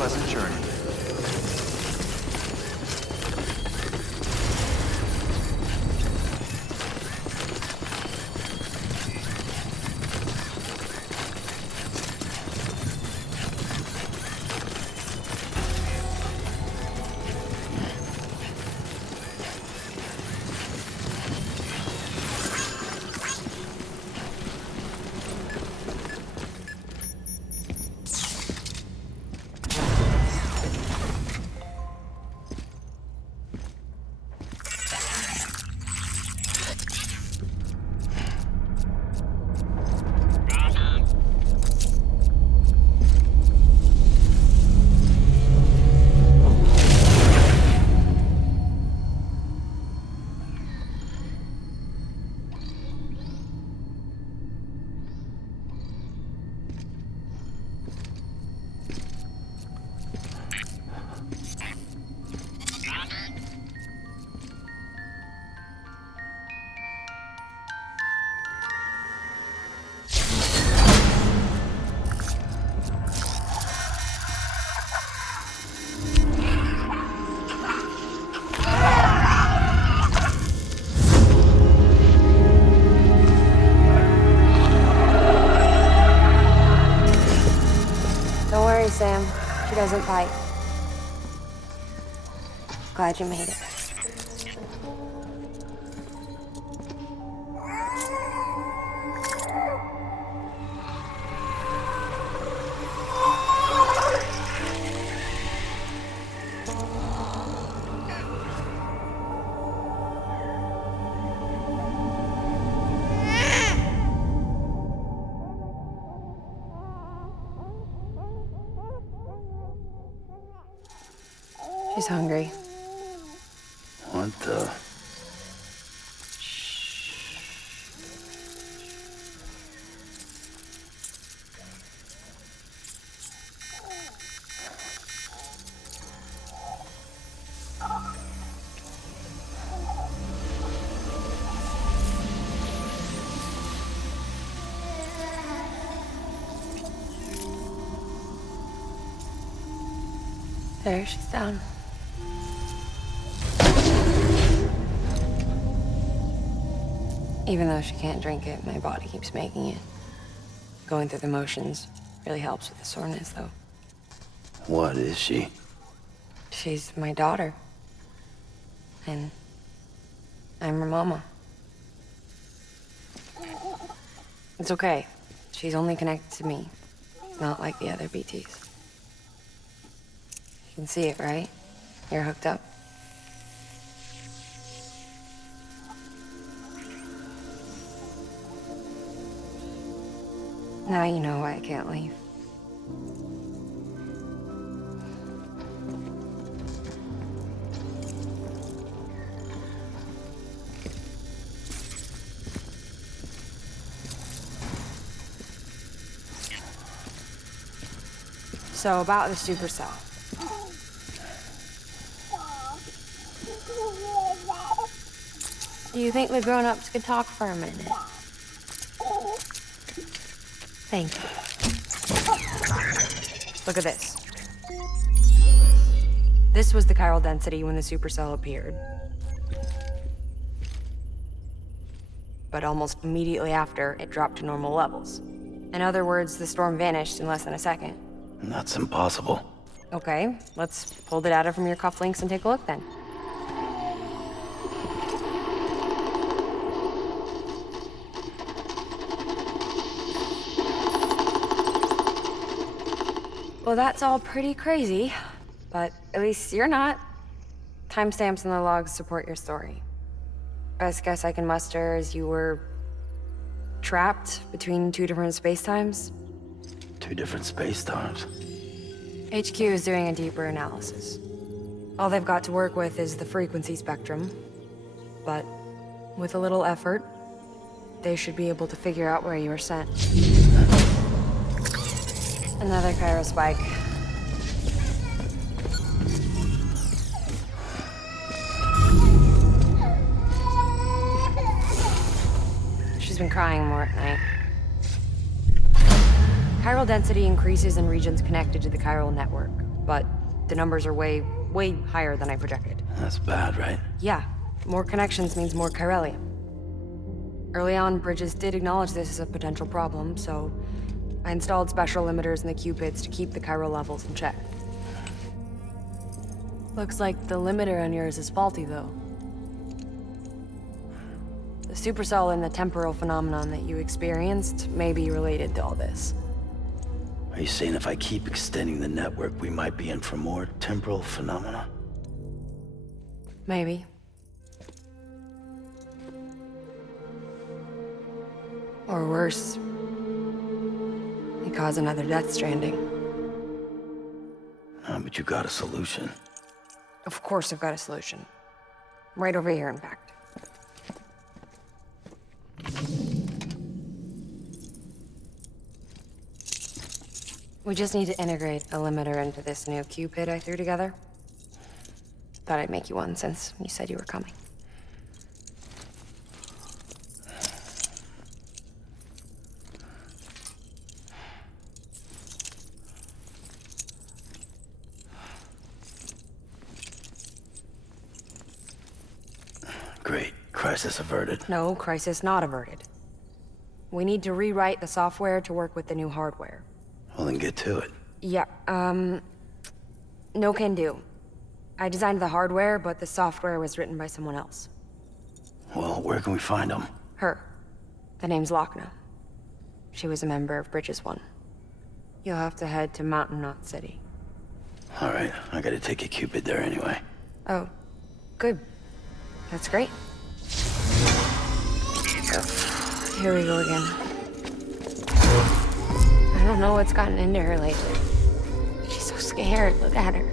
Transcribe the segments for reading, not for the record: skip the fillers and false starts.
pleasant journey. Sam. She doesn't bite. Glad you made it. She's hungry. What the? There, she's down. Even though she can't drink it, my body keeps making it. Going through the motions really helps with the soreness, though. What is she? She's my daughter. And I'm her mama. It's okay. She's only connected to me. Not like the other BTs. You can see it, right? You're hooked up. Now you know why I can't leave. So about the supercell. Do you think the grown-ups could talk for a minute? Thank you. Look at this. This was the chiral density when the supercell appeared. But almost immediately after, it dropped to normal levels. In other words, the storm vanished in less than a second. That's impossible. Okay, let's pull the data from your cufflinks and take a look then. Well, that's all pretty crazy, but at least you're not. Timestamps in the logs support your story. Best guess I can muster is you were trapped between two different spacetimes. Two different space-times. HQ is doing a deeper analysis. All they've got to work with is the frequency spectrum, but with a little effort, they should be able to figure out where you were sent. Another chiral spike. She's been crying more at night. Chiral density increases in regions connected to the chiral network, but the numbers are way higher than I projected. That's bad, right? Yeah, more connections means more chiralium. Early on, Bridges did acknowledge this as a potential problem, so I installed special limiters in the Cupids to keep the chiral levels in check. Looks like the limiter on yours is faulty, though. The supercell and the temporal phenomenon that you experienced may be related to all this. Are you saying if I keep extending the network, we might be in for more temporal phenomena? Maybe. Or worse, it cause another death stranding. But you got a solution. Of course I've got a solution. Right over here, in fact. We just need to integrate a limiter into this new Cupid I threw together. Thought I'd make you one since you said you were coming. Great. Crisis averted. No, crisis not averted. We need to rewrite the software to work with the new hardware. Well, then get to it. Yeah, no can do. I designed the hardware, but the software was written by someone else. Well, where can we find them? Her. The name's Lochna. She was a member of Bridges 1. You'll have to head to Mountain Knot City. All right, I gotta take a Cupid there anyway. Oh, good. That's great. Here we go again. I don't know what's gotten into her lately. She's so scared. Look at her.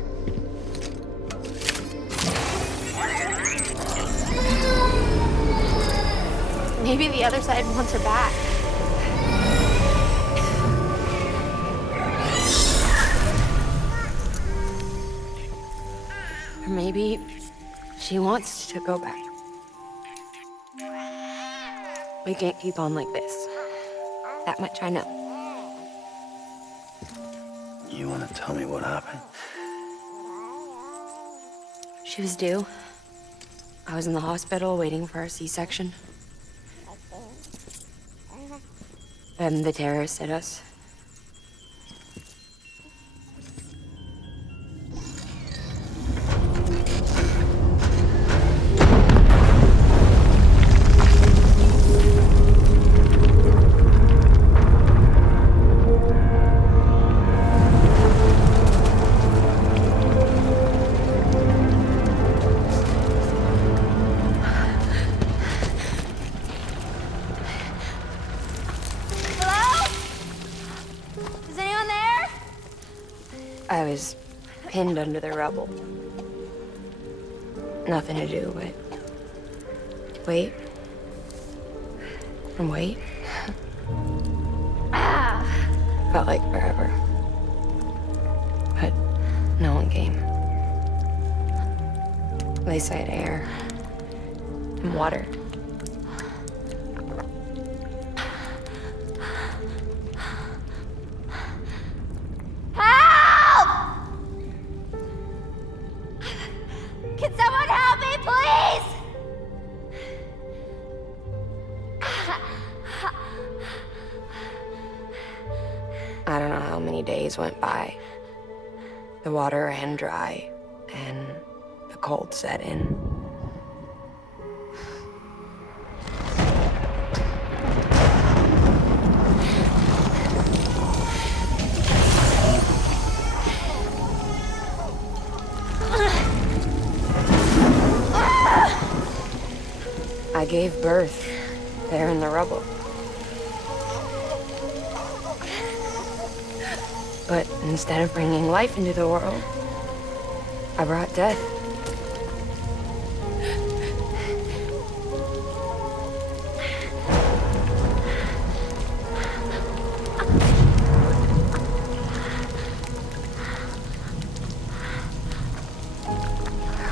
Maybe the other side wants her back. Or maybe she wants to go back. We can't keep on like this. That much I know. You wanna tell me what happened? She was due. I was in the hospital waiting for a C-section. Then the terrorists hit us. I was pinned under the rubble. Nothing to do but wait. And wait. Felt like forever. But no one came. They said air and water. Can someone help me, please? I don't know how many days went by. The water ran dry, and the cold set in. I gave birth there in the rubble. But instead of bringing life into the world, I brought death.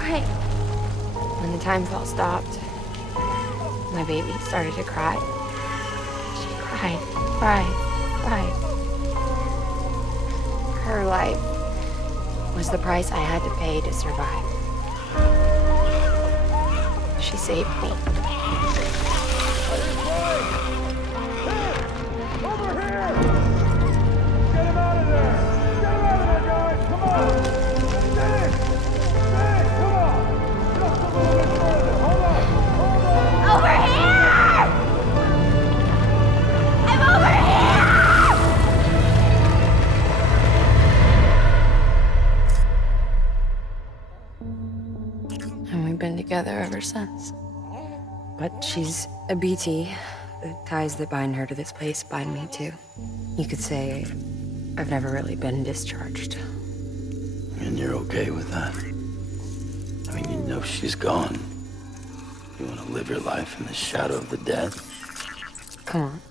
Right. When the time fell stopped, my baby started to cry. She cried. Her life was the price I had to pay to survive. She saved me. Over here! Get him out of there! Get him out of there, guys! Come on! Get in! Get in! Come on! Just a little bit further! Hold on! Hold on! Over here! I'm over here! And we've been together ever since. But she's a BT. The ties that bind her to this place bind me too. You could say I've never really been discharged. And you're okay with that? I mean, you know she's gone. You want to live your life in the shadow of the dead? Come on.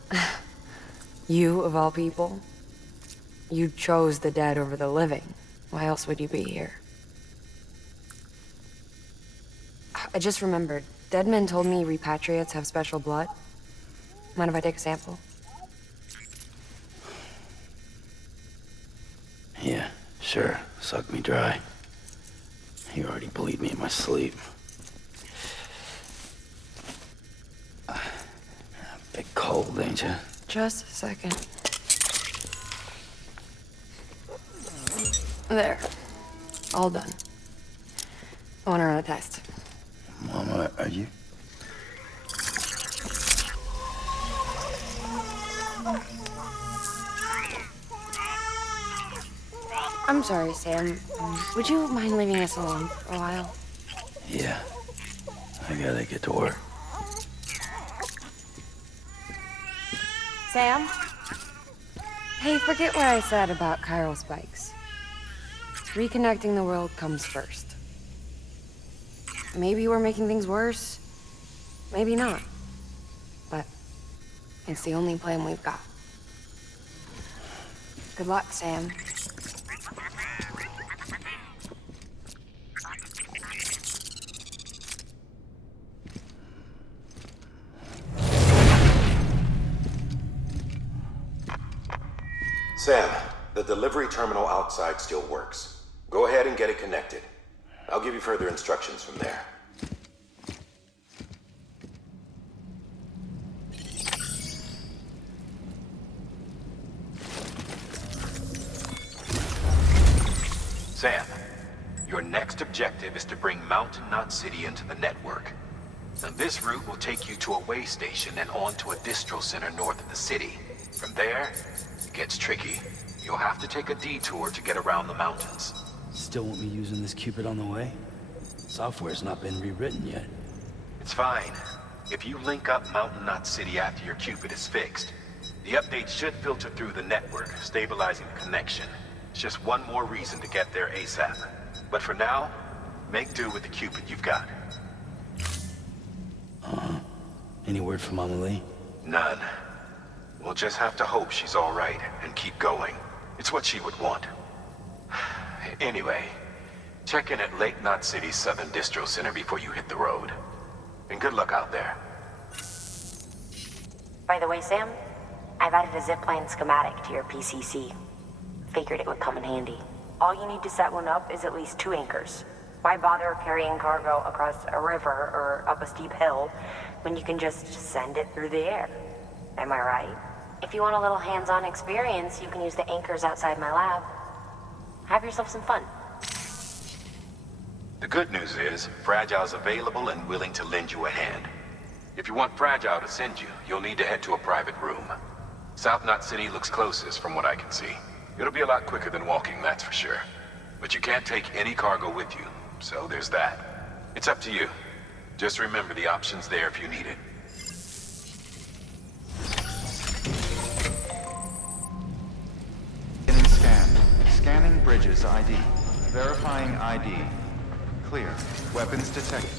You, of all people, you chose the dead over the living. Why else would you be here? I just remembered. Dead men told me repatriates have special blood. Mind if I take a sample? Yeah, sure. Suck me dry. You already bleed me in my sleep. Bit cold, ain't you? Just a second. There. All done. I want to run a test. Mama, are you? I'm sorry, Sam. Would you mind leaving us alone for a while? Yeah. I gotta get to work. Sam? Hey, forget what I said about chiral spikes. Reconnecting the world comes first. Maybe we're making things worse. Maybe not. But it's the only plan we've got. Good luck, Sam. Sam, the delivery terminal outside still works. Go ahead and get it connected. I'll give you further instructions from there. Sam, your next objective is to bring Mountain Knot City into the network. Now, this route will take you to a way station and on to a distro center north of the city. From there, it gets tricky. You'll have to take a detour to get around the mountains. Still won't be using this Cupid on the way? Software's not been rewritten yet. It's fine. If you link up Mountain Knot City after your Cupid is fixed, the update should filter through the network, stabilizing the connection. It's just one more reason to get there ASAP. But for now, make do with the Cupid you've got. Any word from Mama Lee? None. We'll just have to hope she's all right and keep going. It's what she would want. Anyway, check in at Lake Knot City's Southern Distro Center before you hit the road. And good luck out there. By the way, Sam, I've added a zipline schematic to your PCC. Figured it would come in handy. All you need to set one up is at least 2 anchors. Why bother carrying cargo across a river or up a steep hill when you can just send it through the air? Am I right? If you want a little hands-on experience, you can use the anchors outside my lab. Have yourself some fun. The good news is, Fragile's available and willing to lend you a hand. If you want Fragile to send you, you'll need to head to a private room. South Knot City looks closest from what I can see. It'll be a lot quicker than walking, that's for sure. But you can't take any cargo with you, so there's that. It's up to you. Just remember the option's there if you need it. Getting scanned. Scanning Bridges ID. Verifying ID. Clear. Weapons detected.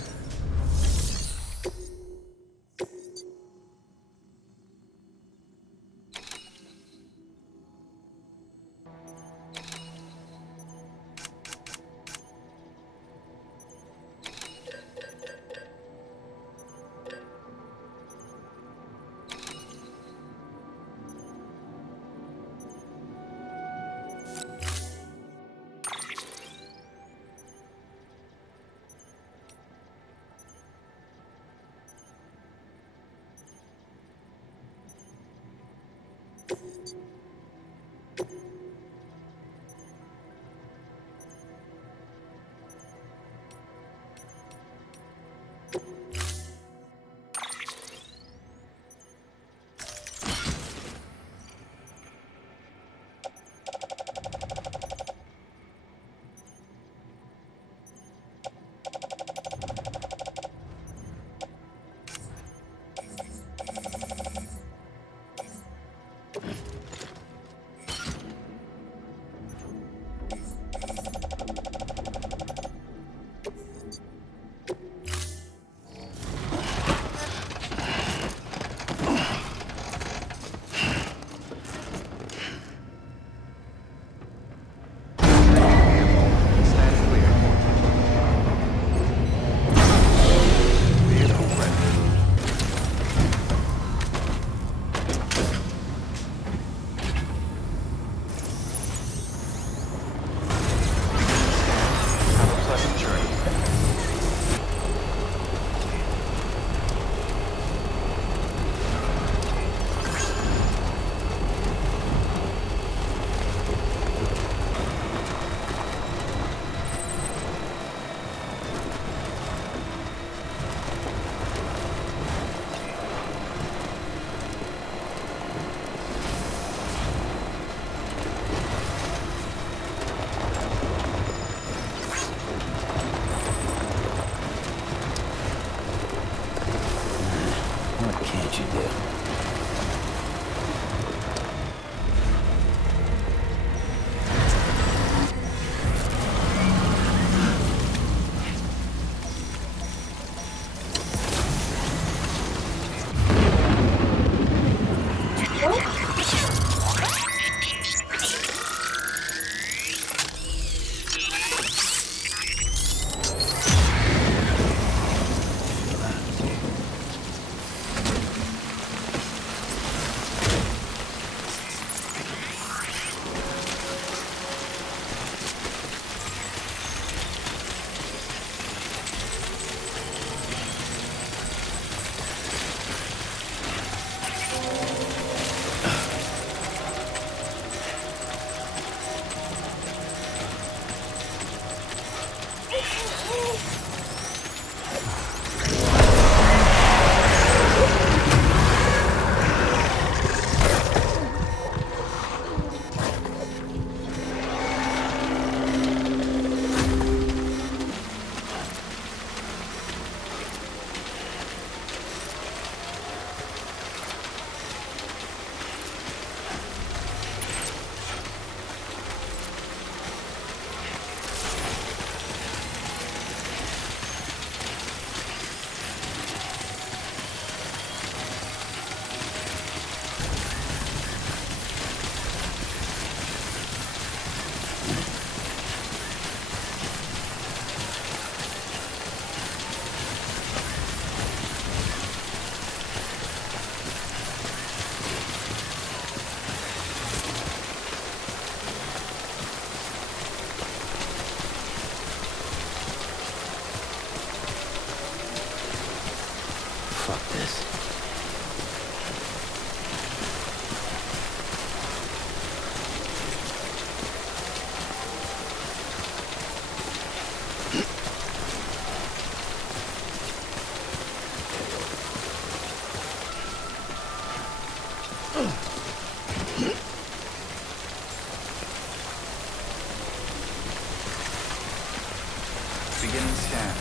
Beginning scan.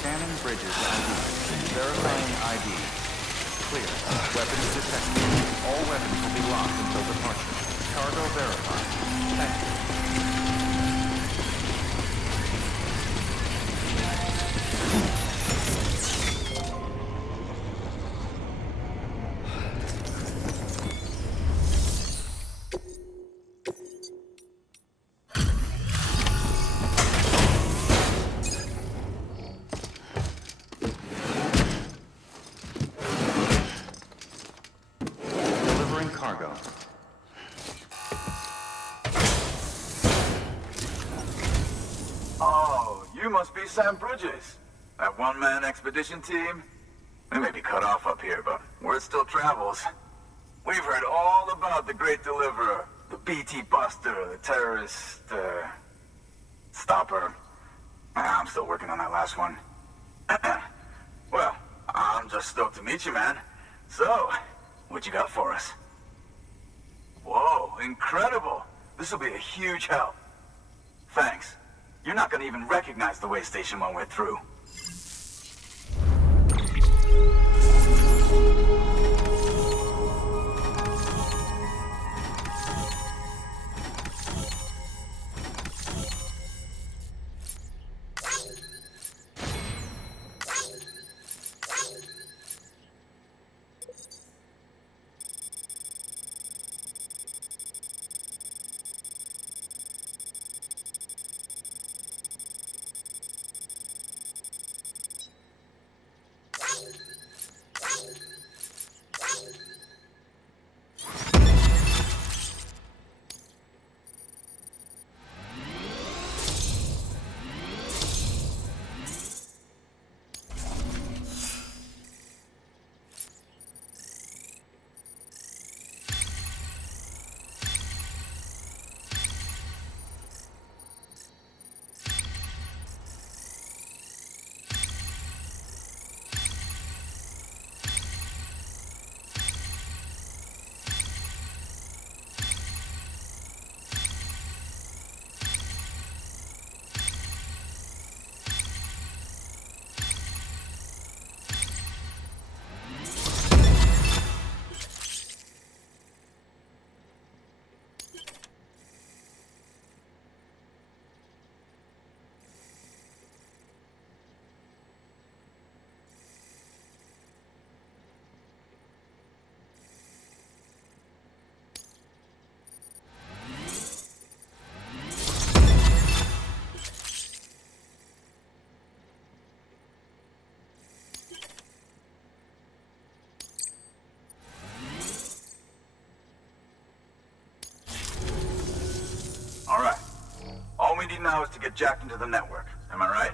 Scanning bridges ID. Verifying ID. Clear. Weapons detected. All weapons will be locked until departure. Cargo verified. Thank you. Delivering cargo. Oh, you must be Sam Bridges. That one-man expedition team? We may be cut off up here, but word still travels. We've heard all about the Great Deliverer, the BT Buster, the terrorist, stopper. I'm still working on that last one. Well, I'm just stoked to meet you, man. So, what you got for us? Whoa, incredible! This will be a huge help. Thanks. You're not gonna even recognize the way Station 1 went through. Alright. All we need now is to get jacked into the network. Am I right?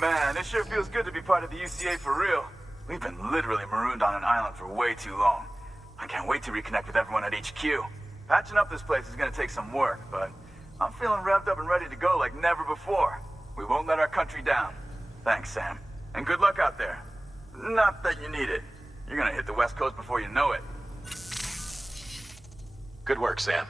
Man, it sure feels good to be part of the UCA for real. We've been literally marooned on an island for way too long. I can't wait to reconnect with everyone at HQ. Patching up this place is gonna take some work, but I'm feeling revved up and ready to go like never before. We won't let our country down. Thanks, Sam. And good luck out there. Not that you need it. You're gonna hit the West Coast before you know it. Good work, Sam.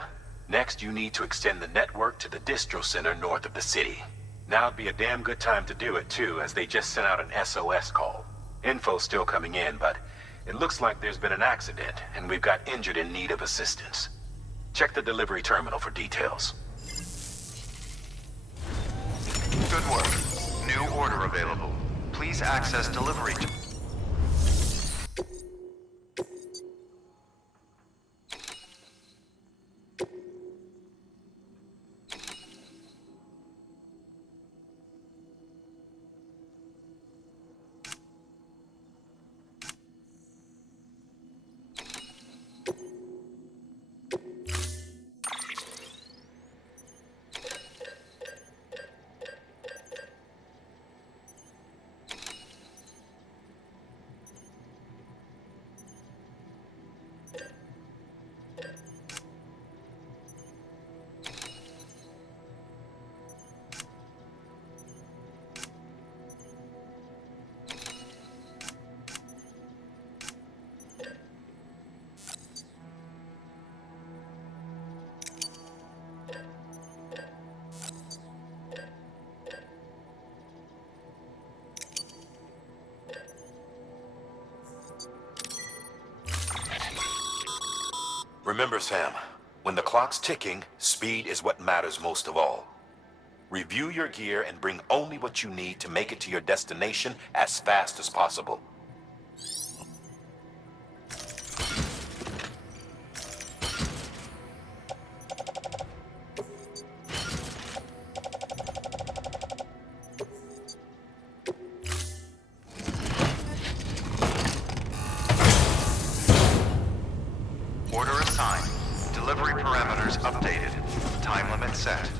Next, you need to extend the network to the distro center north of the city. Now'd be a damn good time to do it, too, as they just sent out an SOS call. Info's still coming in, but it looks like there's been an accident, and we've got injured in need of assistance. Check the delivery terminal for details. Good work. New order available. Please access delivery. Remember, Sam, when the clock's ticking, speed is what matters most of all. Review your gear and bring only what you need to make it to your destination as fast as possible. Order assigned. Delivery parameters updated. Time limit set.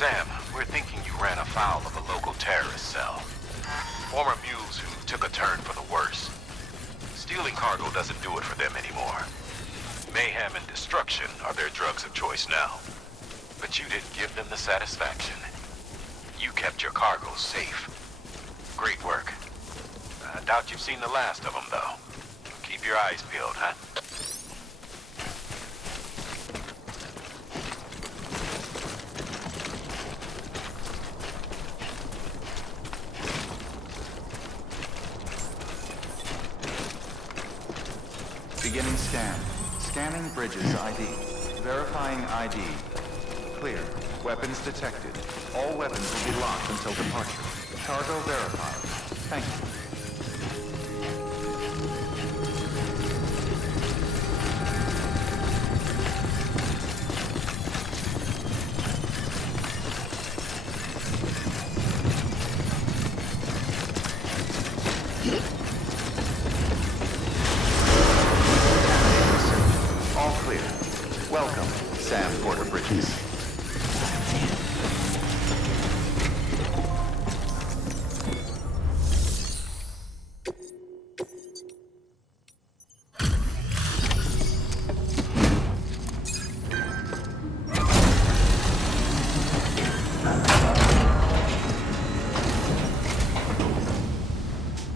Sam, we're thinking you ran afoul of a local terrorist cell. Former mules who took a turn for the worse. Stealing cargo doesn't do it for them anymore. Mayhem and destruction are their drugs of choice now. But you didn't give them the satisfaction. You kept your cargo safe. Great work. I doubt you've seen the last of them, though. Keep your eyes peeled, huh? Beginning scan. Scanning bridges ID. Verifying ID. Clear. Weapons detected. All weapons will be locked until departure. Cargo verified. Thank you. All clear. Welcome, Sam Porter Bridges.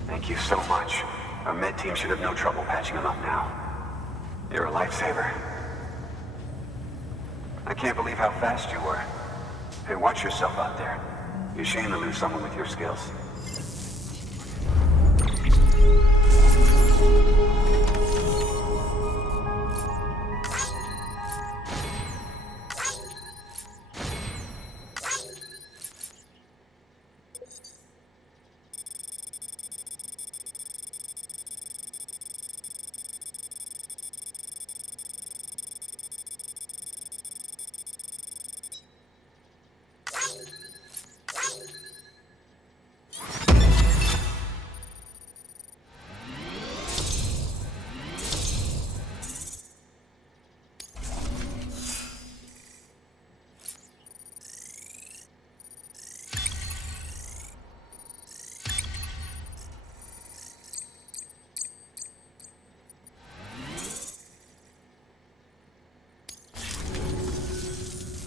Thank you so much. Our med team should have no trouble patching him up now. You're a lifesaver. I can't believe how fast you were. Hey, watch yourself out there. You're shame to lose someone with your skills.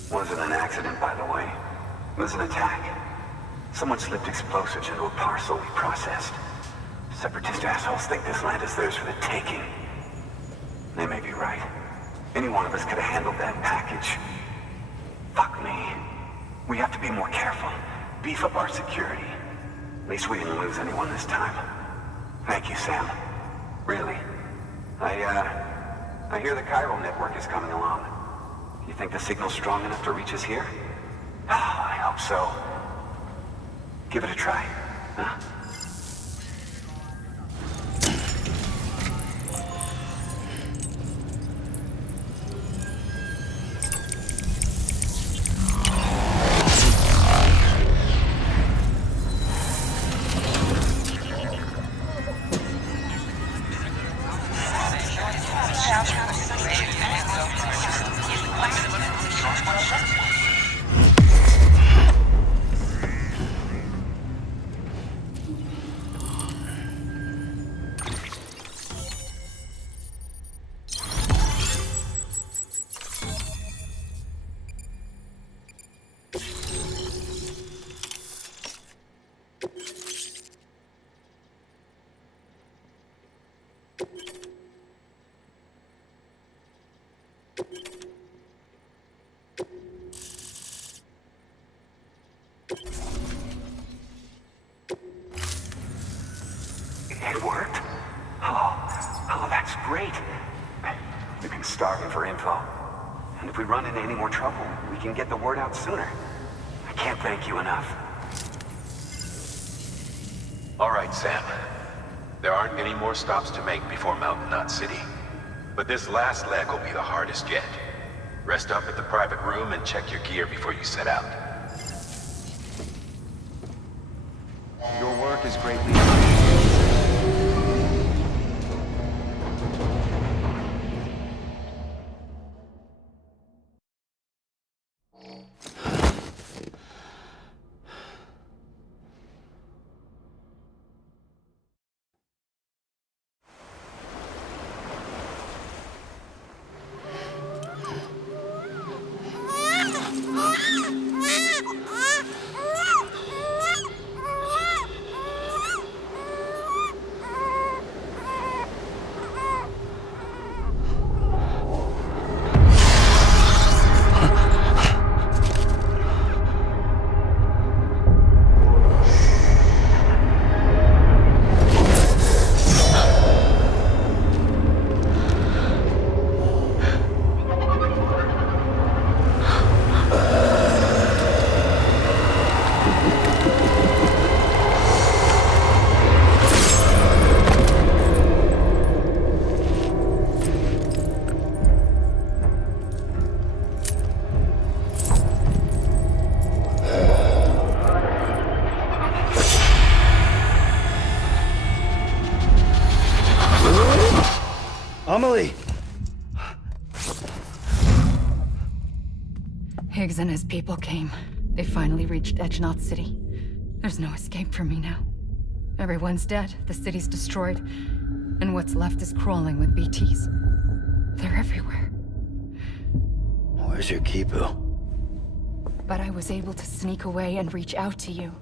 Wasn't an accident, by the way. It was an attack. Someone slipped explosives into a parcel we processed. Separatist assholes think this land is theirs for the taking. They may be right. Any one of us could have handled that package. Fuck me. We have to be more careful. Beef up our security. At least we didn't lose anyone this time. Thank you, Sam. Really. I hear the Chiral network is coming along. You think the signal's strong enough to reach us here? I hope so. Give it a try, huh? It worked? Oh, that's great. We've been starving for info. And if we run into any more trouble, we can get the word out sooner. I can't thank you enough. All right, Sam. There aren't any more stops to make before Mountain Knot City. But this last leg will be the hardest yet. Rest up at the private room and check your gear before you set out. Your work is greatly appreciated. Amelie! Higgs and his people came. They finally reached Edge Knot City. There's no escape for me now. Everyone's dead, the city's destroyed, and what's left is crawling with BTs. They're everywhere. Where's your Kipu? But I was able to sneak away and reach out to you.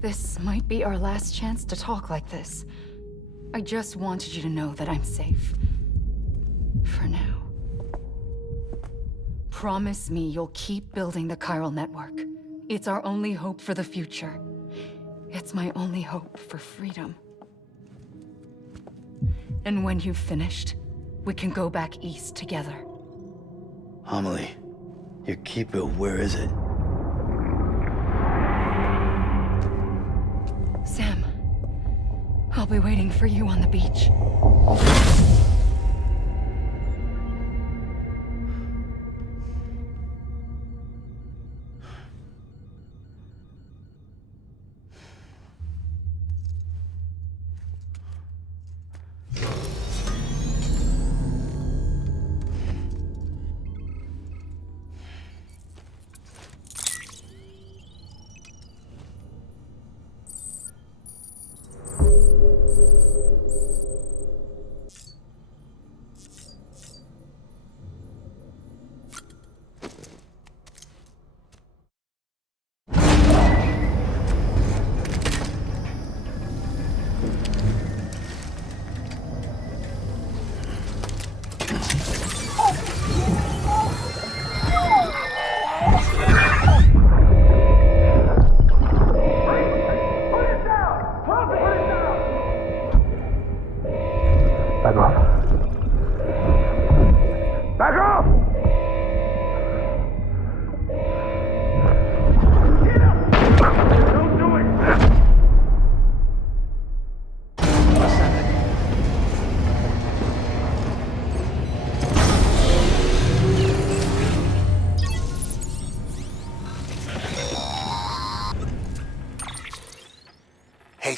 This might be our last chance to talk like this. I just wanted you to know that I'm safe. For now. Promise me you'll keep building the chiral network. It's our only hope for the future. It's my only hope for freedom. And when you've finished, we can go back east together. Amelie, your Kipu, where is it? Sam, I'll be waiting for you on the beach.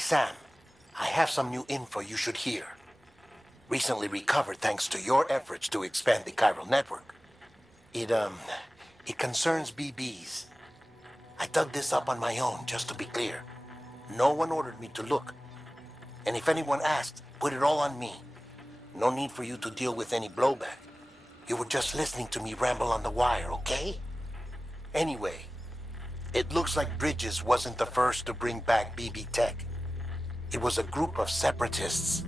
Sam, I have some new info you should hear. Recently recovered thanks to your efforts to expand the chiral network. It concerns BBs. I dug this up on my own, just to be clear. No one ordered me to look. And if anyone asked, put it all on me. No need for you to deal with any blowback. You were just listening to me ramble on the wire, okay? Anyway, it looks like Bridges wasn't the first to bring back BB tech. It was a group of separatists.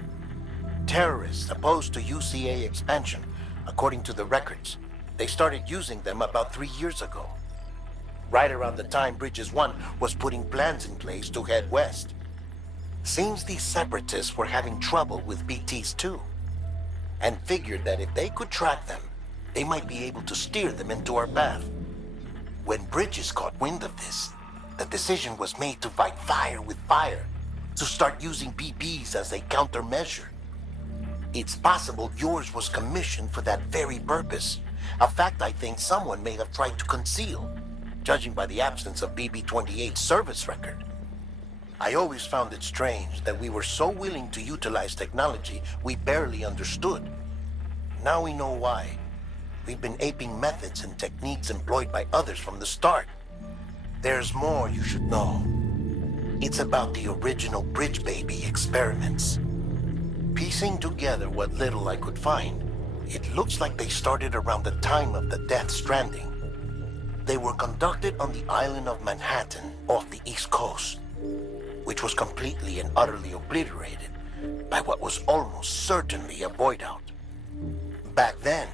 Terrorists opposed to UCA expansion, according to the records. They started using them about 3 years ago. Right around the time Bridges 1 was putting plans in place to head west. Seems these separatists were having trouble with BTs too, and figured that if they could track them, they might be able to steer them into our path. When Bridges caught wind of this, the decision was made to fight fire with fire, to start using BBs as a countermeasure. It's possible yours was commissioned for that very purpose, a fact I think someone may have tried to conceal, judging by the absence of BB-28's service record. I always found it strange that we were so willing to utilize technology we barely understood. Now we know why. We've been aping methods and techniques employed by others from the start. There's more you should know. It's about the original Bridge Baby experiments. Piecing together what little I could find, it looks like they started around the time of the Death Stranding. They were conducted on the island of Manhattan off the East Coast, which was completely and utterly obliterated by what was almost certainly a void out. Back then,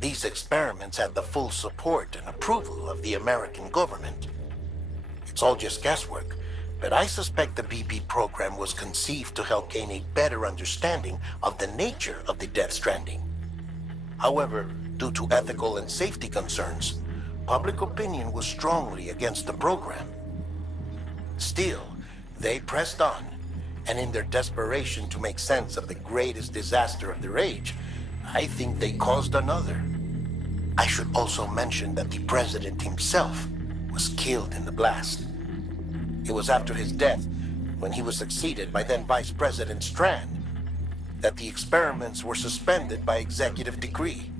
these experiments had the full support and approval of the American government. It's all just guesswork, but I suspect the BB program was conceived to help gain a better understanding of the nature of the Death Stranding. However, due to ethical and safety concerns, public opinion was strongly against the program. Still, they pressed on, and in their desperation to make sense of the greatest disaster of their age, I think they caused another. I should also mention that the president himself was killed in the blast. It was after his death, when he was succeeded by then Vice President Strand, that the experiments were suspended by executive decree.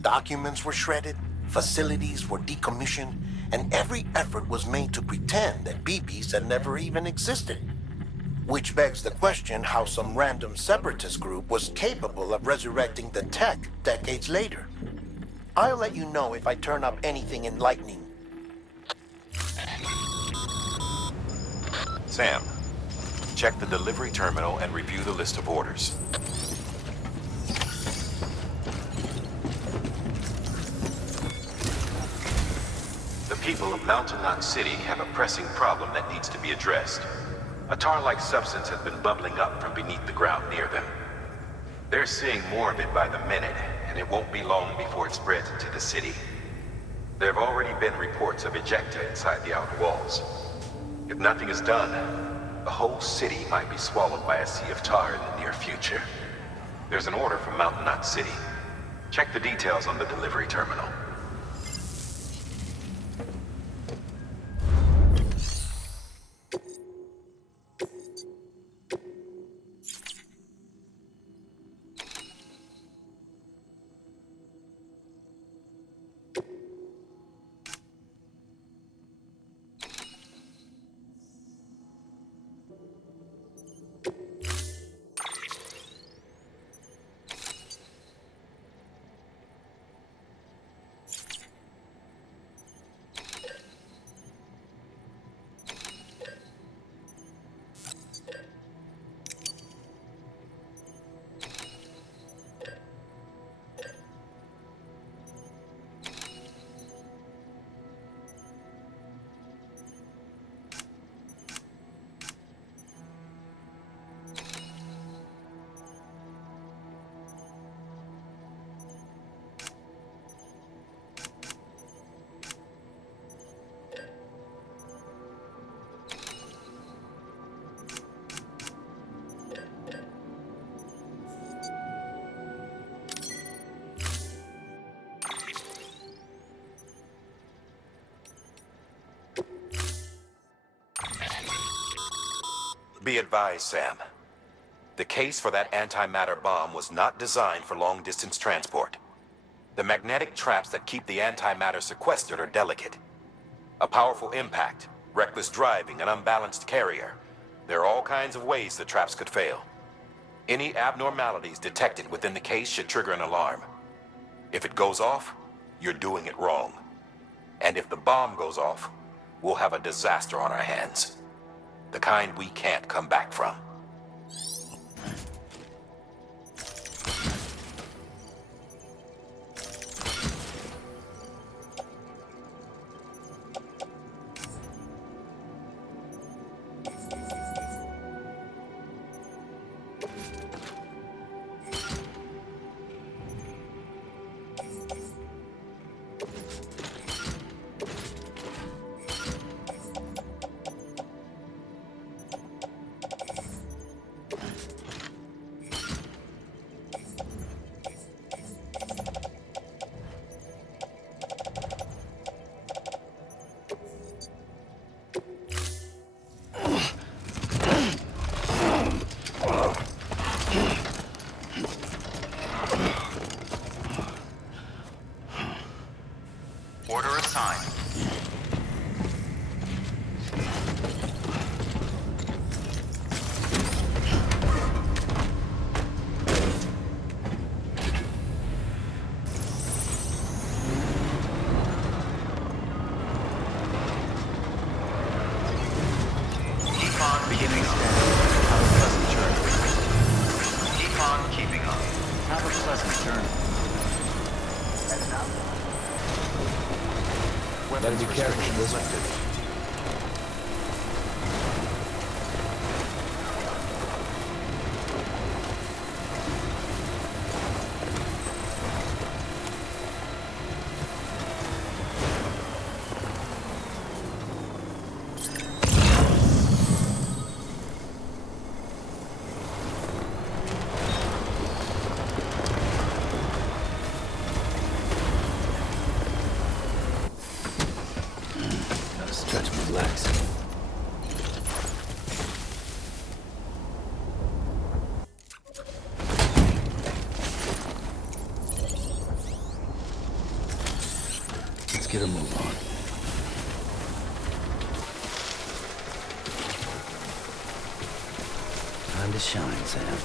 Documents were shredded, facilities were decommissioned, and every effort was made to pretend that BBs had never even existed. Which begs the question how some random separatist group was capable of resurrecting the tech decades later. I'll let you know if I turn up anything enlightening. Sam, check the delivery terminal and review the list of orders. The people of Mountain Knot City have a pressing problem that needs to be addressed. A tar-like substance has been bubbling up from beneath the ground near them. They're seeing more of it by the minute, and it won't be long before it spreads into the city. There have already been reports of ejecta inside the outer walls. If nothing is done, the whole city might be swallowed by a sea of tar in the near future. There's an order from Mountain Knot City. Check the details on the delivery terminal. Be advised, Sam. The case for that antimatter bomb was not designed for long-distance transport. The magnetic traps that keep the antimatter sequestered are delicate. A powerful impact, reckless driving, an unbalanced carrier. There are all kinds of ways the traps could fail. Any abnormalities detected within the case should trigger an alarm. If it goes off, you're doing it wrong. And if the bomb goes off, we'll have a disaster on our hands. The kind we can't come back from. Order assigned. Keep beginning standing. Have a pleasant journey. Keep on keeping up. Have a pleasant journey. And now? Better be careful with this one. Stretch and relax. Let's get a move on. Time to shine, Sam.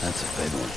That's a big one.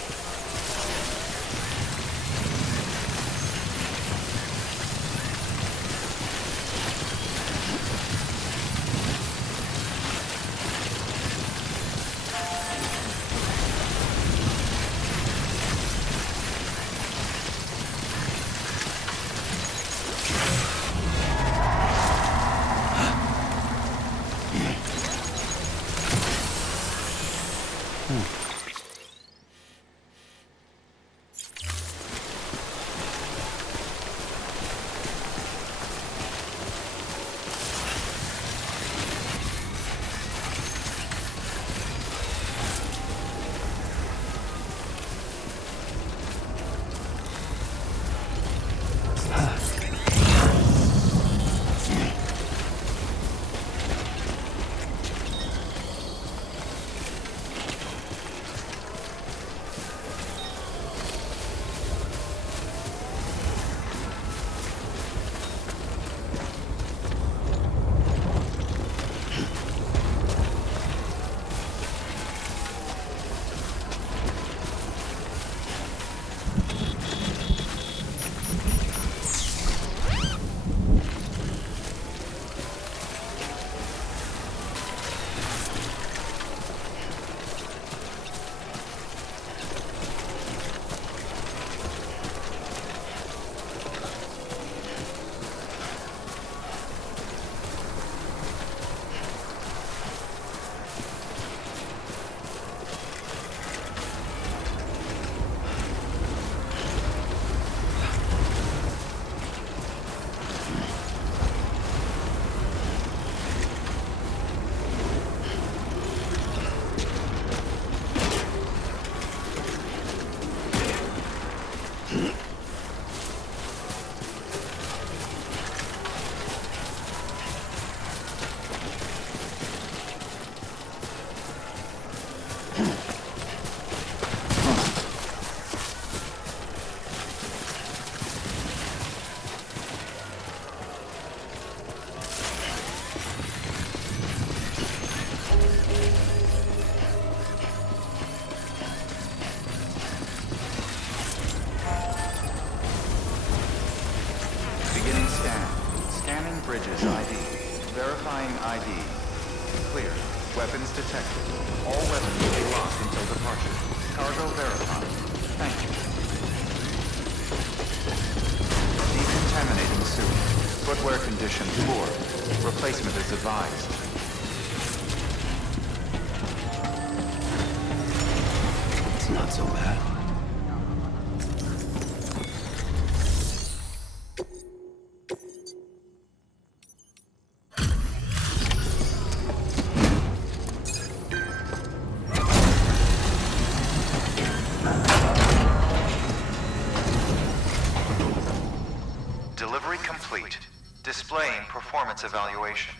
Bridges ID. Verifying ID. Clear. Weapons detected. All weapons will be locked until departure. Cargo verified. Thank you. Decontaminating suit. Footwear condition poor. Replacement is advised. It's not so bad. Delivery complete. Displaying performance evaluation.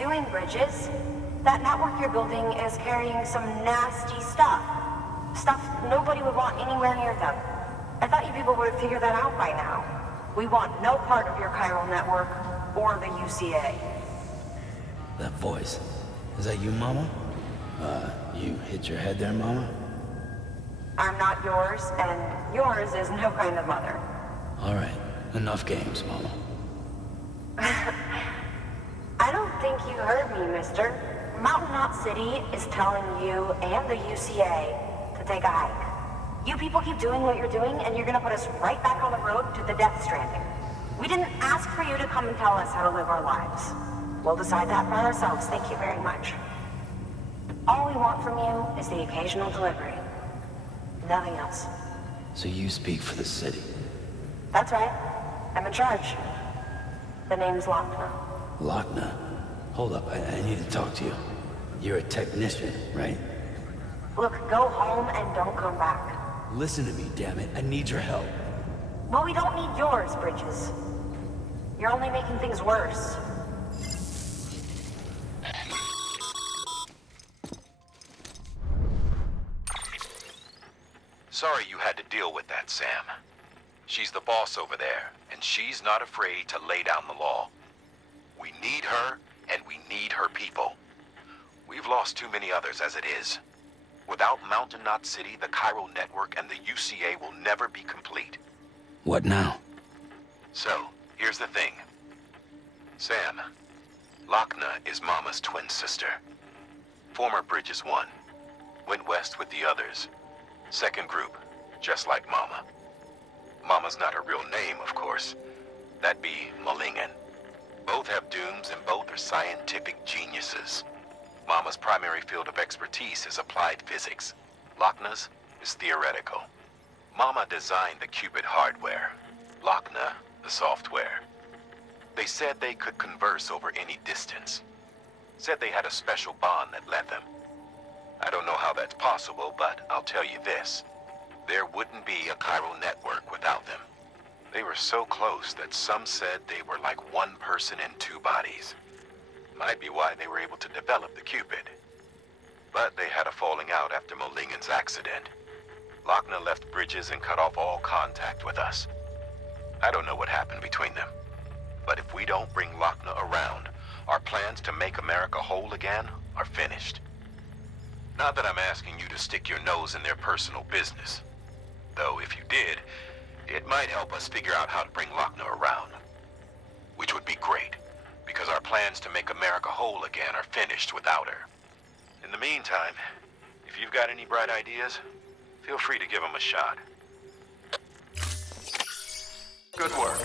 doing, Bridges? That network you're building is carrying some nasty stuff. Stuff nobody would want anywhere near them. I thought you people would have figured that out by now. We want no part of your chiral network or the UCA. That voice. Is that you, Mama? You hit your head there, Mama? I'm not yours, and yours is no kind of mother. All right. Enough games, Mama. I don't think you heard me, mister. Mountain Knot City is telling you and the UCA to take a hike. You people keep doing what you're doing, and you're gonna put us right back on the road to the death stranding. We didn't ask for you to come and tell us how to live our lives. We'll decide that for ourselves, thank you very much. All we want from you is the occasional delivery. Nothing else. So you speak for the city? That's right. I'm in charge. The name's Lochner. Lochner? Hold up, I need to talk to you. You're a technician, right? Look, go home and don't come back. Listen to me, damn it. I need your help. Well, we don't need yours, Bridges. You're only making things worse. Sorry you had to deal with that, Sam. She's the boss over there, and she's not afraid to lay down the law. We need her, and we need her people. We've lost too many others as it is. Without Mountain Knot City, the chiral network and the UCA will never be complete. What now? So, here's the thing. Sam, Lochner is Mama's twin sister. Former Bridges 1. Went west with the others. Second group, just like Mama. Mama's not her real name, of course. That'd be Malingen. Both have dooms and both are scientific geniuses. Mama's primary field of expertise is applied physics. Lochner's is theoretical. Mama designed the Cupid hardware. Lochner, the software. They said they could converse over any distance. Said they had a special bond that led them. I don't know how that's possible, but I'll tell you this. There wouldn't be a chiral network without them. They were so close that some said they were like one person in two bodies. Might be why they were able to develop the Cupid. But they had a falling out after Molingen's accident. Lochner left Bridges and cut off all contact with us. I don't know what happened between them. But if we don't bring Lochner around, our plans to make America whole again are finished. Not that I'm asking you to stick your nose in their personal business. Though if you did, it might help us figure out how to bring Lochner around. Which would be great, because our plans to make America whole again are finished without her. In the meantime, if you've got any bright ideas, feel free to give them a shot. Good work.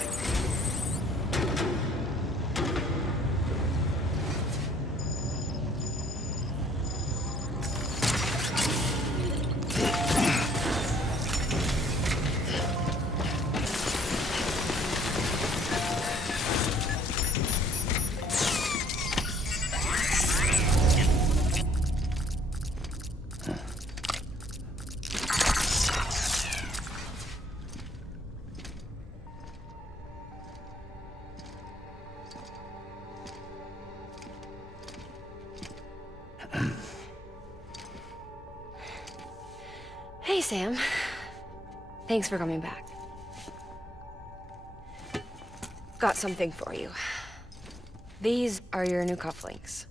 Hey, Sam. Thanks for coming back. Got something for you. These are your new cufflinks.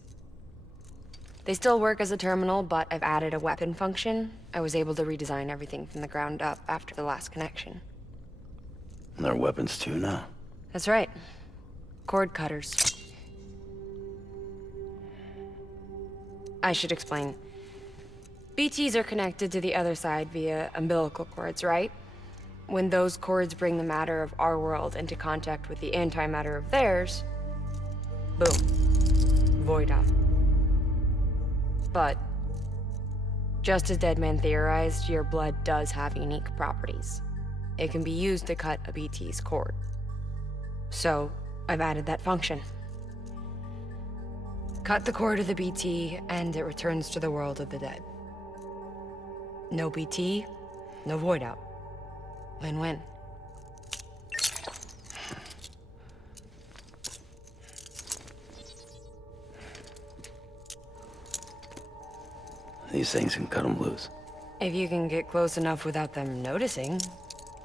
They still work as a terminal, but I've added a weapon function. I was able to redesign everything from the ground up after the last connection. And they're weapons too now. That's right. Cord cutters. I should explain. BTs are connected to the other side via umbilical cords, right? When those cords bring the matter of our world into contact with the antimatter of theirs, boom, void out. But, just as Deadman theorized, your blood does have unique properties. It can be used to cut a BT's cord. So, I've added that function. Cut the cord of the BT, and it returns to the world of the dead. No BT, no void out. Win-win. These things can cut them loose. If you can get close enough without them noticing,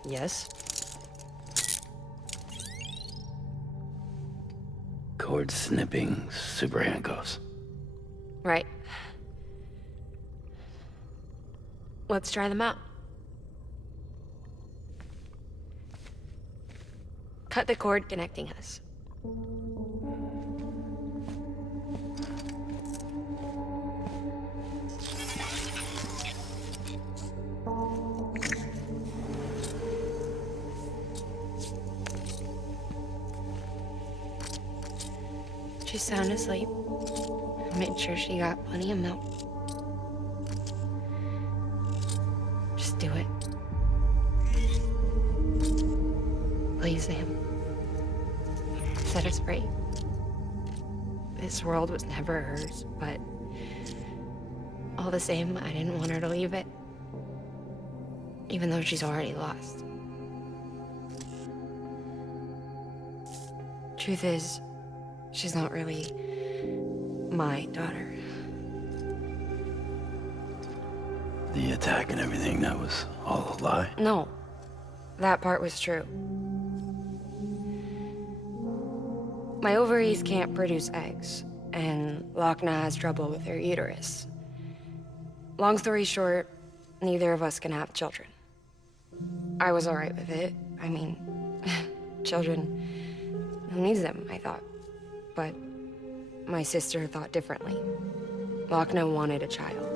yes. Cord snipping, super handcuffs. Right. Let's try them out. Cut the cord connecting us. She's sound asleep. I made sure she got plenty of milk. Just do it. Please, Sam. Set us free. This world was never hers, but all the same, I didn't want her to leave it. Even though she's already lost. Truth is, she's not really my daughter. The attack and everything, that was all a lie? No, that part was true. My ovaries can't produce eggs, and Lochna has trouble with her uterus. Long story short, neither of us can have children. I was alright with it. I mean, children, who needs them, I thought. But my sister thought differently. Lochna wanted a child,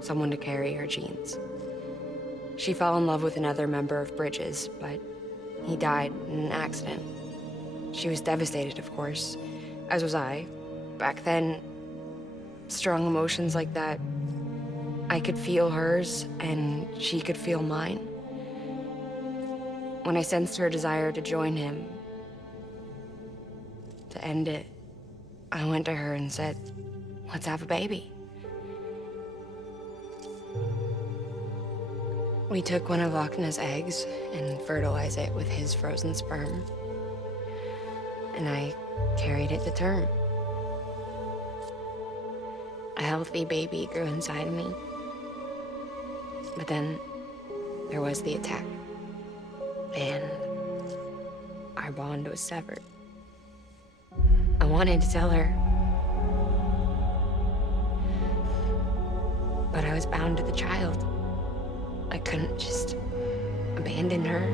someone to carry her genes. She fell in love with another member of Bridges, but he died in an accident. She was devastated, of course, as was I. Back then, strong emotions like that, I could feel hers, and she could feel mine. When I sensed her desire to join him, to end it, I went to her and said, let's have a baby. We took one of Lochna's eggs and fertilized it with his frozen sperm. And I carried it to term. A healthy baby grew inside of me. But then there was the attack. And our bond was severed. I wanted to tell her. But I was bound to the child. I couldn't just abandon her.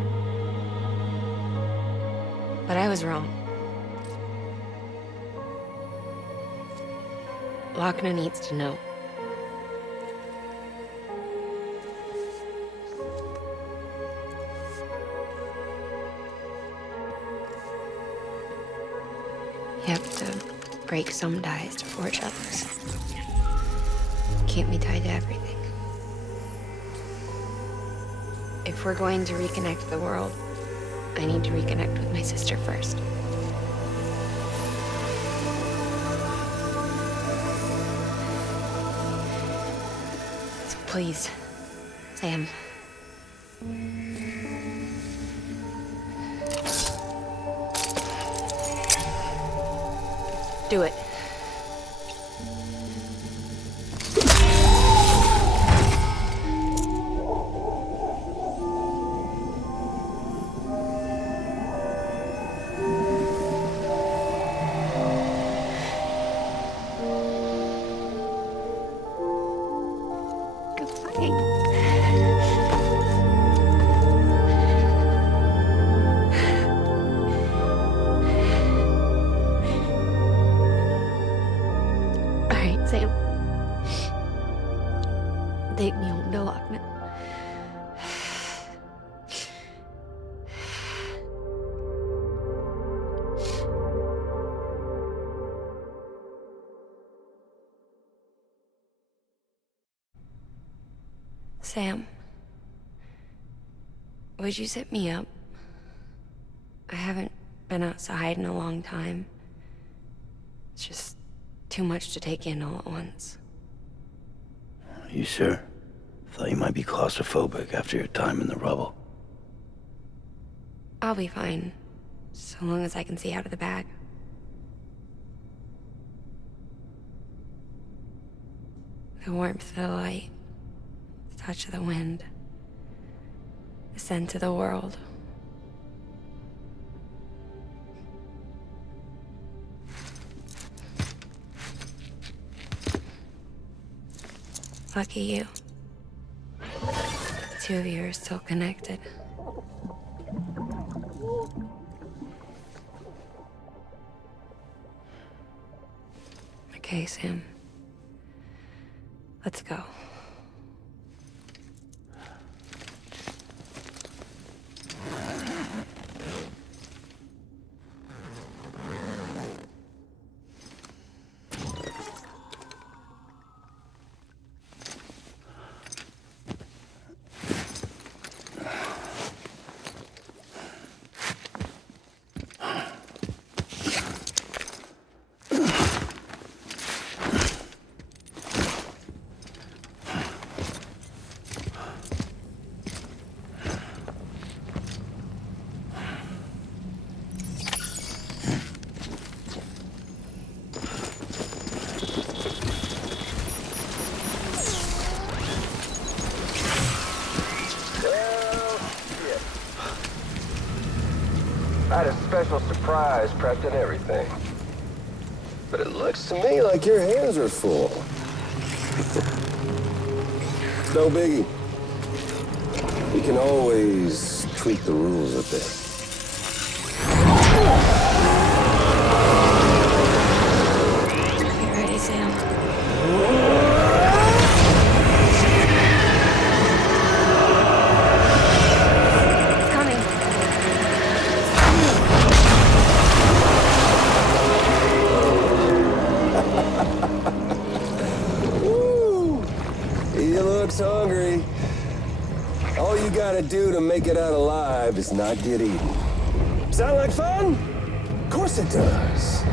But I was wrong. Lochna needs to know. You have to break some ties to forge others. Can't be tied to everything. If we're going to reconnect the world, I need to reconnect with my sister first. So please, Sam. Do it. Sam. Take me home to Lochna. Sam, would you sit me up? I haven't been outside in a long time. It's just too much to take in all at once. You sure? Thought you might be claustrophobic after your time in the rubble. I'll be fine, so long as I can see out of the bag. The warmth of the light, the touch of the wind, the scent of the world. Lucky you. The two of you are still connected. Okay, Sam. Let's go. I had a special surprise prepped and everything. But it looks to me like your hands are full. No biggie. We can always tweak the rules a bit. You ready, Sam? It's coming. Woo! He looks hungry. All you gotta do to make it out alive is not get eaten. Sound like fun? Of course it does.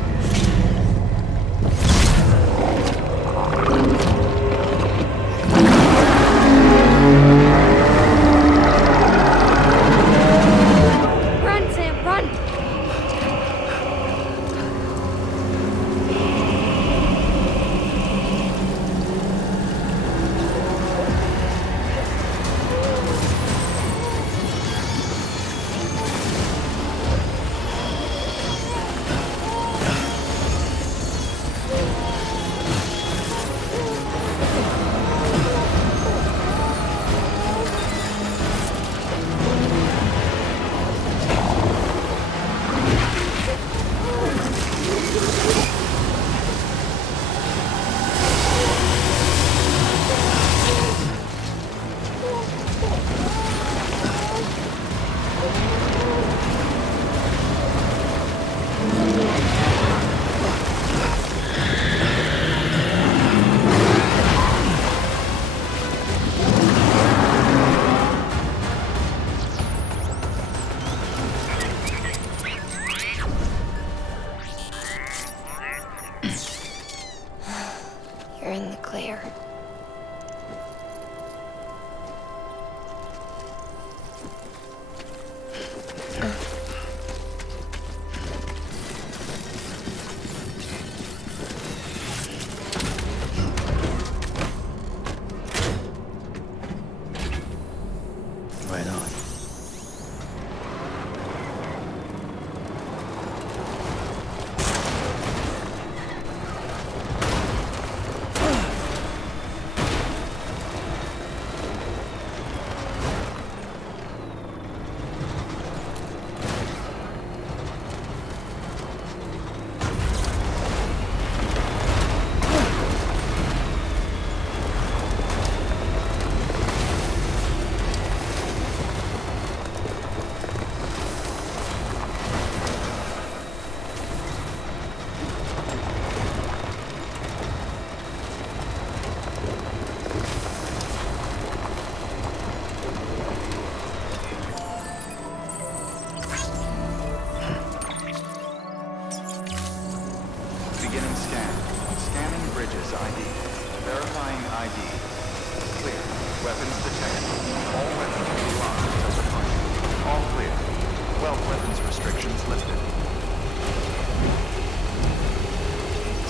Run, Sam, run! You're in the clear. Right on. Beginning scan. Scanning bridges ID. Verifying ID. Clear. Weapons detected. All weapons will be locked until departure. All clear. Wealth weapons restrictions lifted.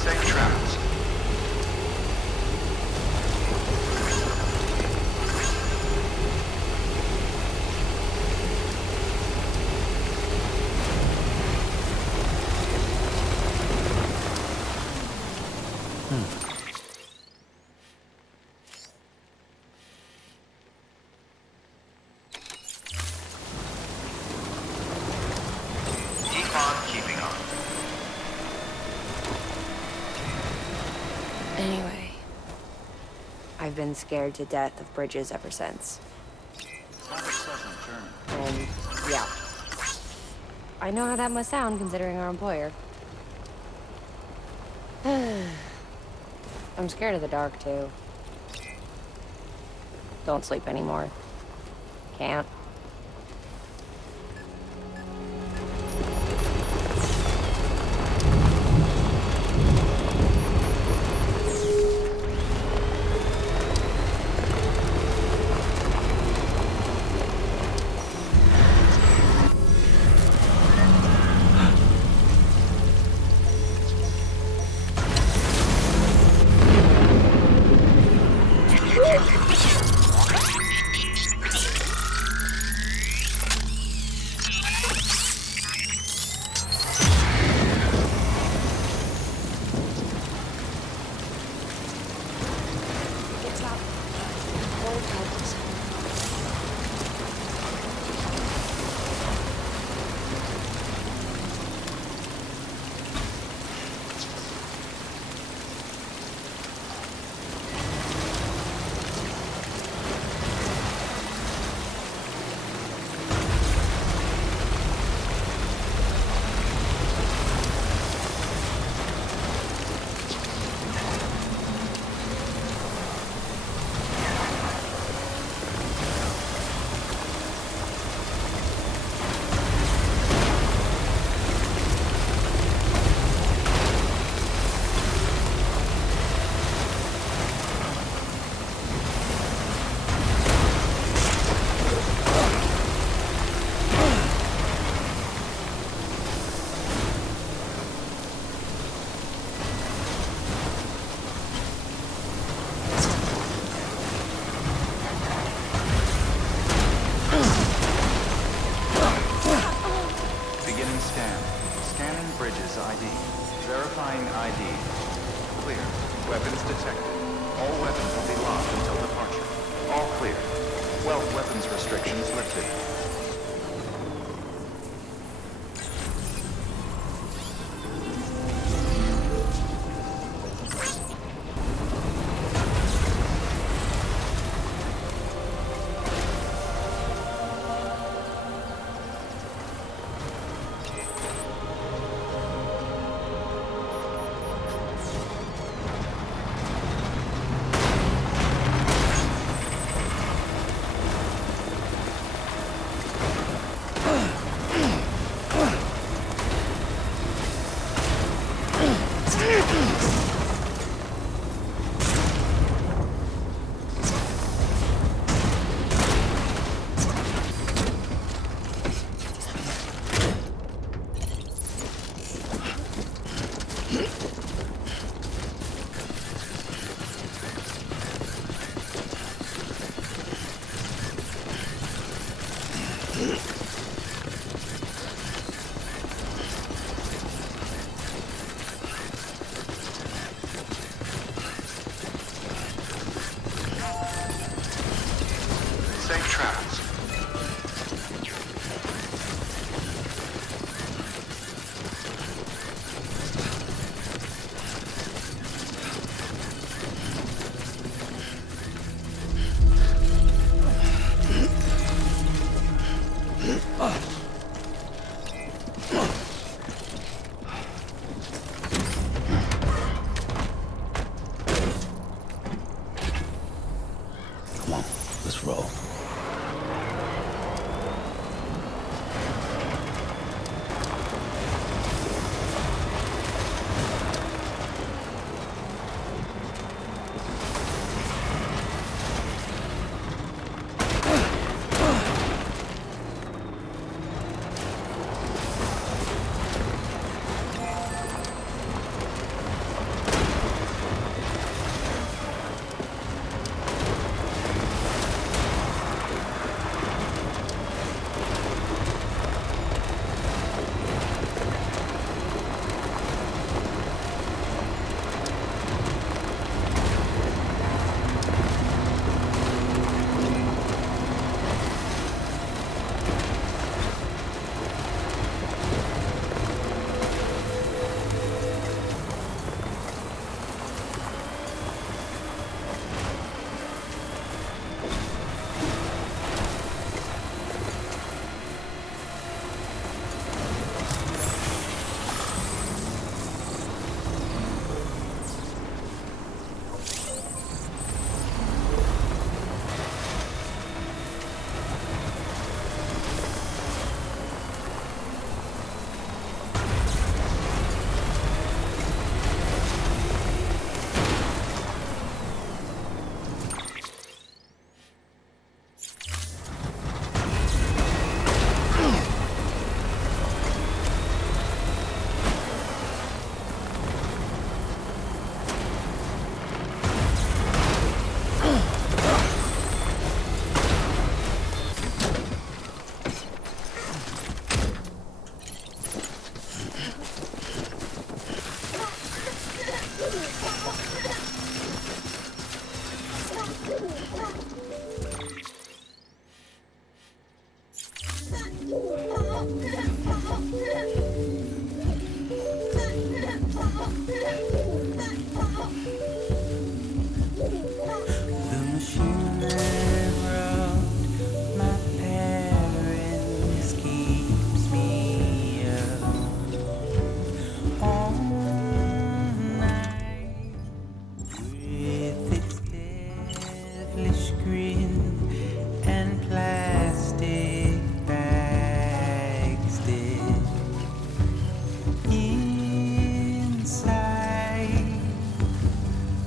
Safe travels. I've been scared to death of bridges ever since. Have a pleasant journey. And yeah, I know how that must sound considering our employer. I'm scared of the dark too. Don't sleep anymore. Can't.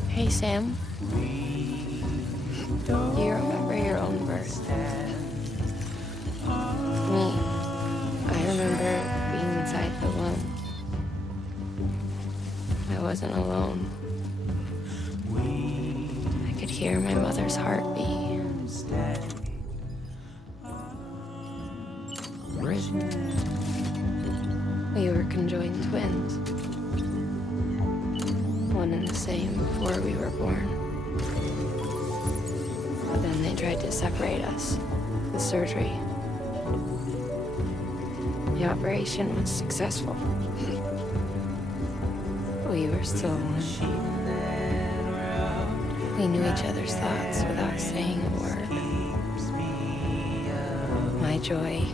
Hey, Sam. Do you remember your own birth? Me, I remember being inside the womb. I wasn't alone. I could hear my mother's heartbeat. We were conjoined twins. One and the same before we were born. But then they tried to separate us with surgery. The operation was successful. We were still one. We knew each other's thoughts without saying a word. My joy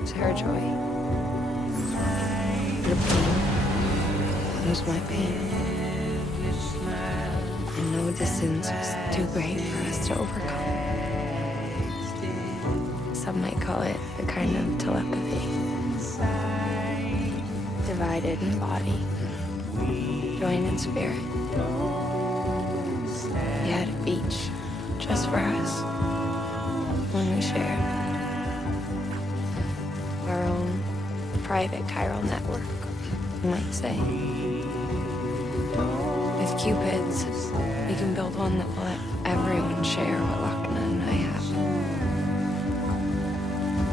was her joy. Her pain was my pain. And no distance was too great for us to overcome. Some might call it a kind of telepathy. Divided in body, joined in spirit. We had a beach just for us when we shared our own private chiral network, you might say. With Cupids, we can build one that will let everyone share what Lochna and I have.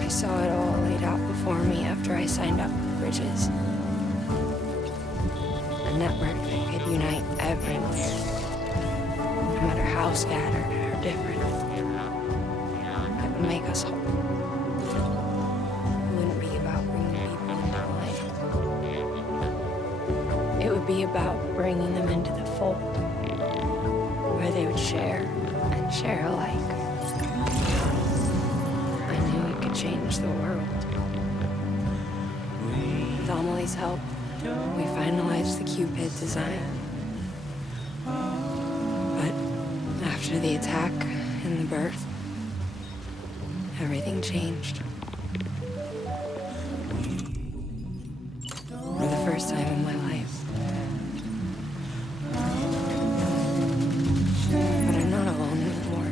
I saw it all laid out before me after I signed up with Bridges. A network that could unite everyone, no matter how scattered or different. It would make us whole. It wouldn't be about bringing people into life. It would be about bringing them into the fold, where they would share and share alike. I knew it could change the world. With Amelie's help, we finalized the Cupid design. But after the attack and the birth, everything changed. For the first time in my life. But I'm not alone anymore.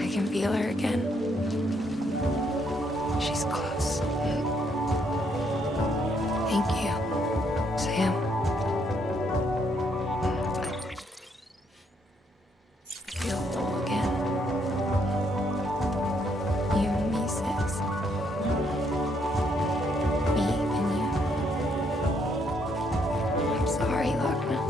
I can feel her again. She's close. Thank you, Sam. I feel whole again. You and me, sis. Me and you. I'm sorry, Lochna.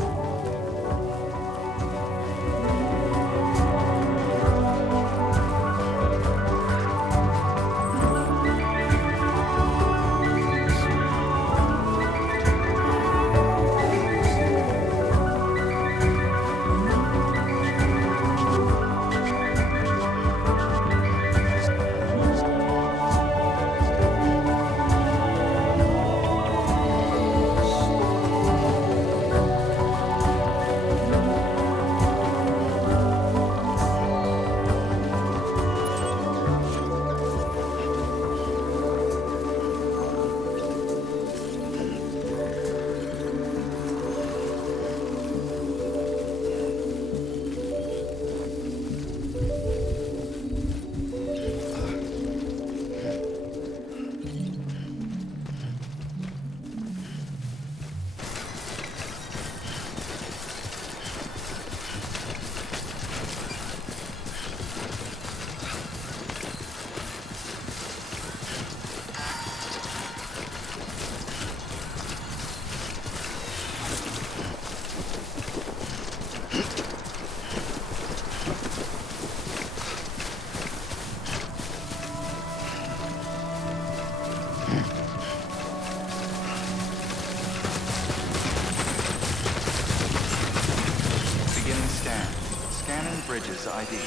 ID.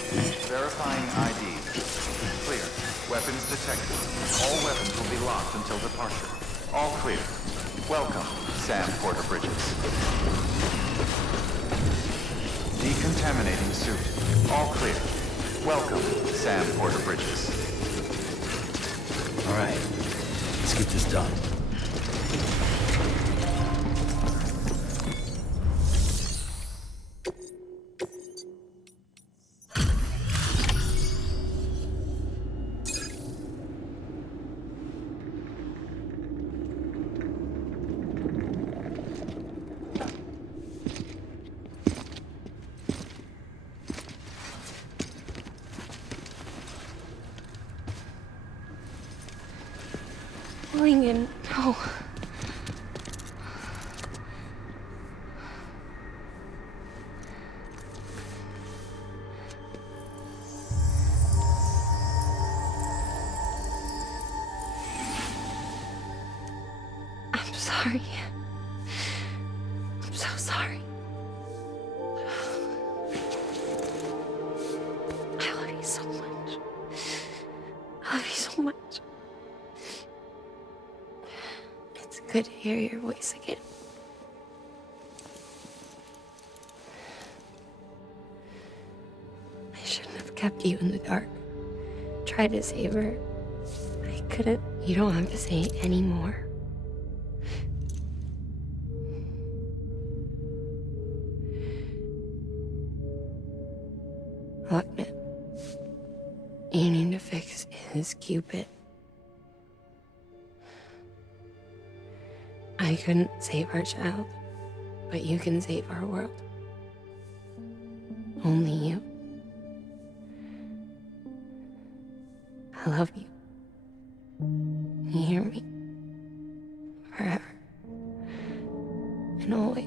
Verifying ID. Clear. Weapons detected. All weapons will be locked until departure. All clear. Welcome, Sam Porter Bridges. Decontaminating suit. All clear. Welcome, Sam Porter Bridges. All right, let's get this done. Lincoln, no. I'm sorry. I'm so sorry. I love you so much. I love you so much. It's good to hear your voice again. I shouldn't have kept you in the dark. Tried to save her. I couldn't. You don't have to say any more. Look, man. You need to fix his Cupid. I couldn't save our child, but you can save our world. Only you. I love you. You hear me? Forever. And always.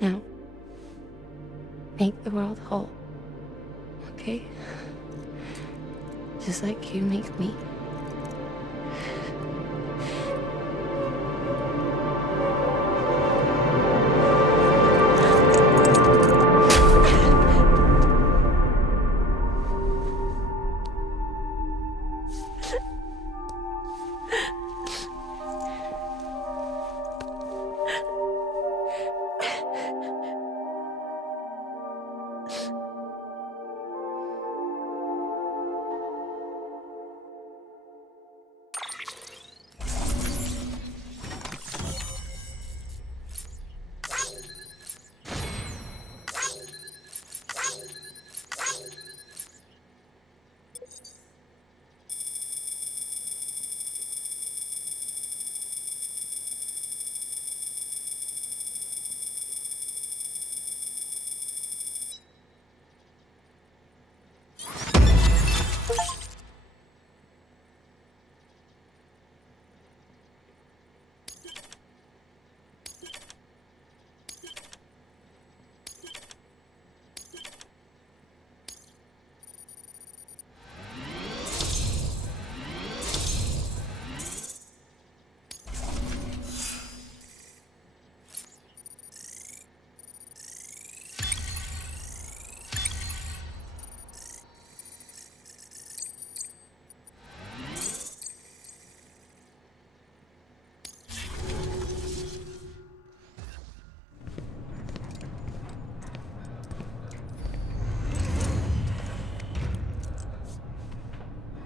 Now, make the world whole, okay? Just like you make me.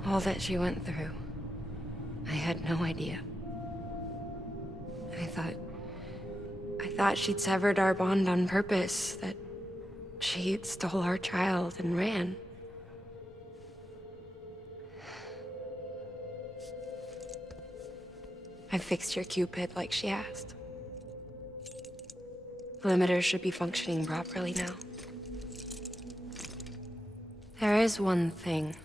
All that she went through, I had no idea. I thought she'd severed our bond on purpose, that she stole our child and ran. I fixed your Cupid like she asked. The limiter should be functioning properly now. There is one thing.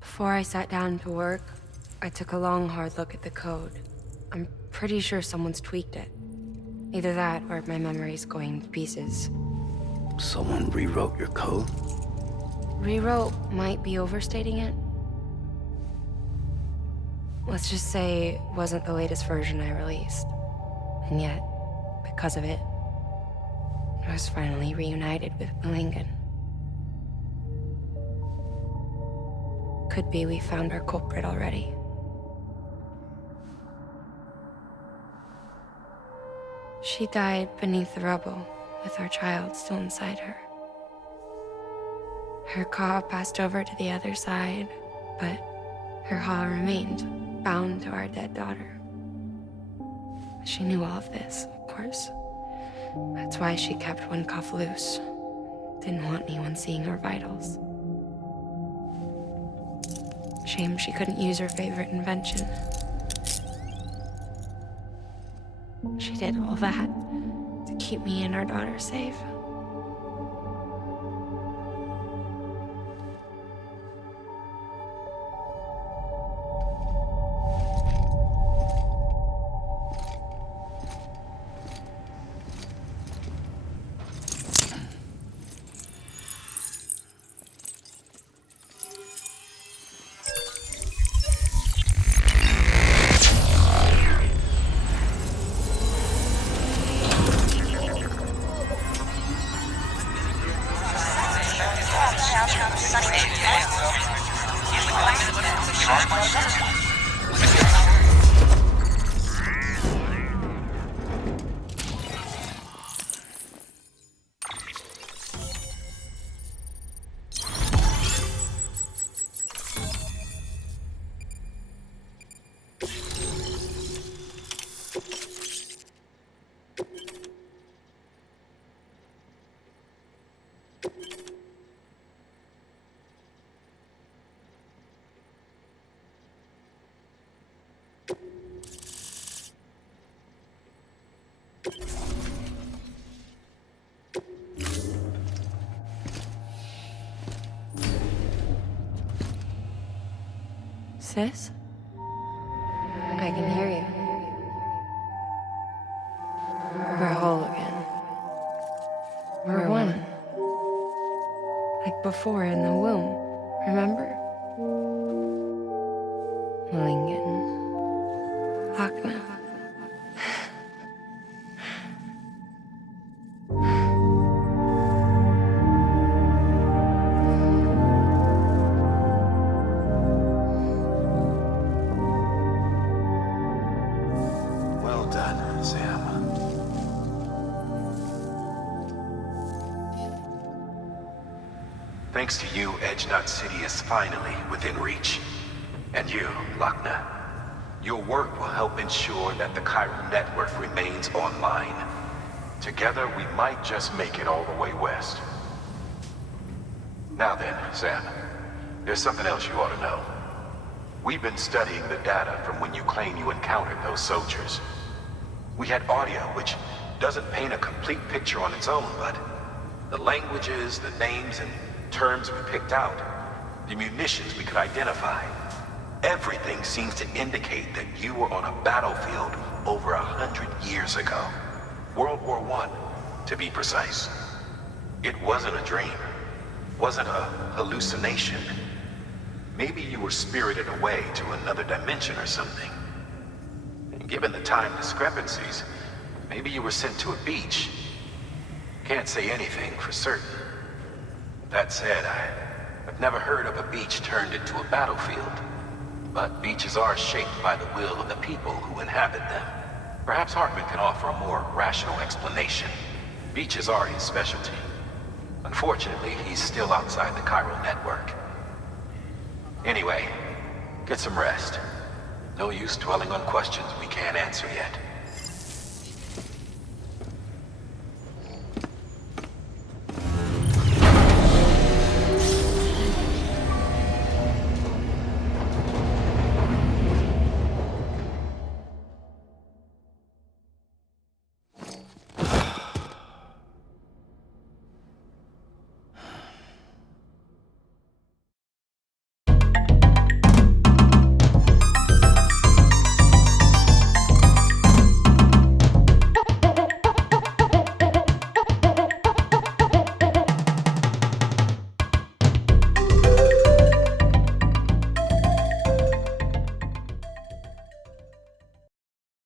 Before I sat down to work, I took a long, hard look at the code. I'm pretty sure someone's tweaked it. Either that, or my memory's going to pieces. Someone rewrote your code? Rewrote might be overstating it. Let's just say it wasn't the latest version I released. And yet, because of it, I was finally reunited with Malingen. Could be we found our culprit already. She died beneath the rubble, with our child still inside her. Her Ka passed over to the other side, but her Ha remained, bound to our dead daughter. She knew all of this, of course. That's why she kept one cuff loose. Didn't want anyone seeing her vitals. Shame she couldn't use her favorite invention. She did all that to keep me and our daughter safe. Sis? I can hear you. We're whole again. We're one. Like before in the womb, remember? Malingen. Lochna. Well done, Sam. Thanks to you, Edgenut City is finally within reach. And you, Lochna. Your work will help ensure that the chiral network remains online. Together, we might just make it all the way west. Now then, Sam, there's something else you ought to know. We've been studying the data from when you claim you encountered those soldiers. We had audio, which doesn't paint a complete picture on its own, but the languages, the names, and terms we picked out, the munitions we could identify, everything seems to indicate that you were on a battlefield over 100 years ago. World War I, to be precise. It wasn't a dream. Wasn't a hallucination. Maybe you were spirited away to another dimension or something. And given the time discrepancies, maybe you were sent to a beach. Can't say anything for certain. That said, I've never heard of a beach turned into a battlefield. But beaches are shaped by the will of the people who inhabit them. Perhaps Hartman can offer a more rational explanation. Beaches are his specialty. Unfortunately, he's still outside the chiral network. Anyway, get some rest. No use dwelling on questions we can't answer yet.